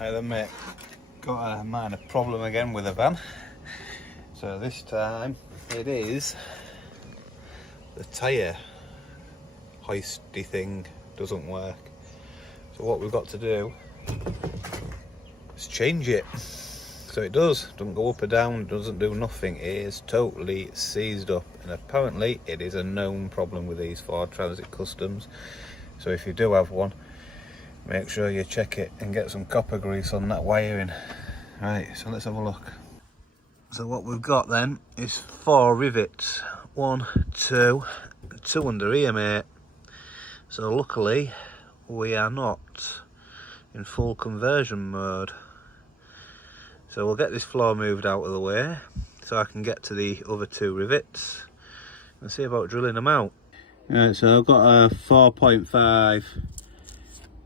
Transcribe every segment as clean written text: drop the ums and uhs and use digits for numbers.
Right then mate, got a minor problem again with the van. So this time it is the tyre hoisty thing doesn't work. So what we've got to do is change it. So it doesn't go up or down, doesn't do nothing, it is totally seized up, and apparently it is a known problem with these Ford Transit Customs. So if you do have one, make sure you check it and get some copper grease on that wiring. Right, so let's have a look. So what we've got then is 4 rivets. 1, 2, 2 under here mate. So luckily we are not in full conversion mode. So we'll get this floor moved out of the way so I can get to the other 2 rivets and see about drilling them out. Right, so I've got a 4.5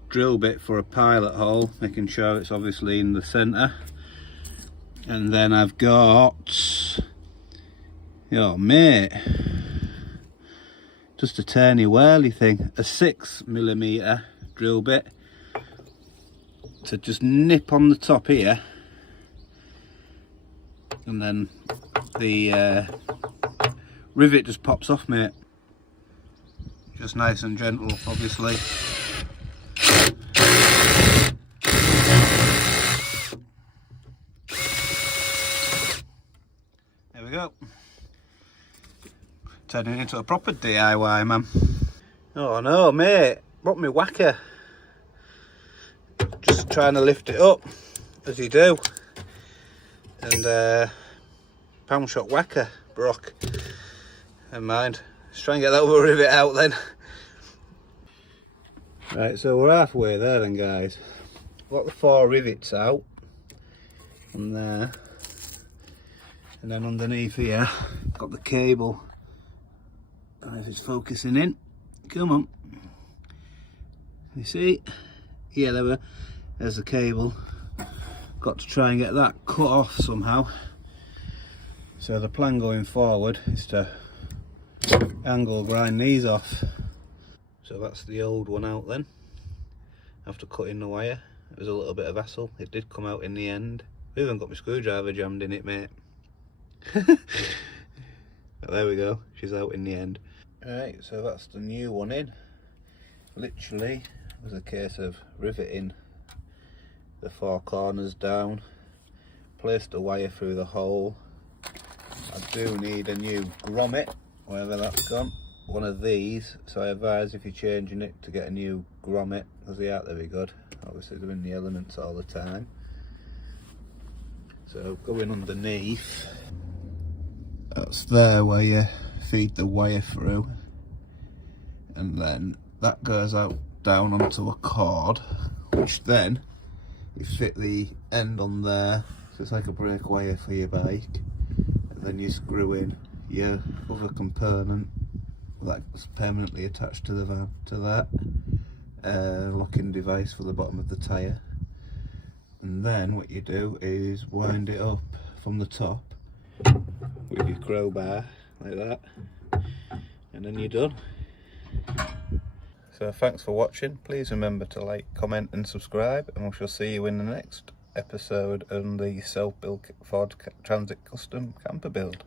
drill bit for a pilot hole, making sure it's obviously in the centre. And then I've got, oh mate, just a tiny whirly thing, a 6mm drill bit to just nip on the top here, and then the rivet just pops off mate. Just nice and gentle obviously. There we go. Turning it into a proper DIY man. Oh no mate, brought me whacker. Just trying to lift it up as you do. And pound shot whacker broke. Never mind. Let's try and get that other rivet out then. Right, so we're halfway there then guys. Got the 4 rivets out from there. And then underneath here, got the cable. I don't know if it's focusing in. Come on. You see? Yeah, there's the cable. Got to try and get that cut off somehow. So the plan going forward is to angle grind these off. So that's the old one out then. After cutting the wire, it was a little bit of hassle. It did come out in the end. I even got my screwdriver jammed in it mate. But there we go, she's out in the end. Right, so that's the new one in. Literally, it was a case of riveting the 4 corners down, placed the wire through the hole. I do need a new grommet, wherever that's gone, one of these, so I advise if you're changing it to get a new grommet, because they aren't very good. Obviously they're in the elements all the time. So going underneath, that's there where you feed the wire through, and then that goes out down onto a cord, which then you fit the end on there, so it's like a brake wire for your bike, and then you screw in your other component that's permanently attached to the van, to that locking device for the bottom of the tyre. And then what you do is wind it up from the top with your crowbar like that, and then you're done. So thanks for watching. Please remember to like, comment and subscribe, and we shall see you in the next episode on the self-built Ford Transit Custom camper build.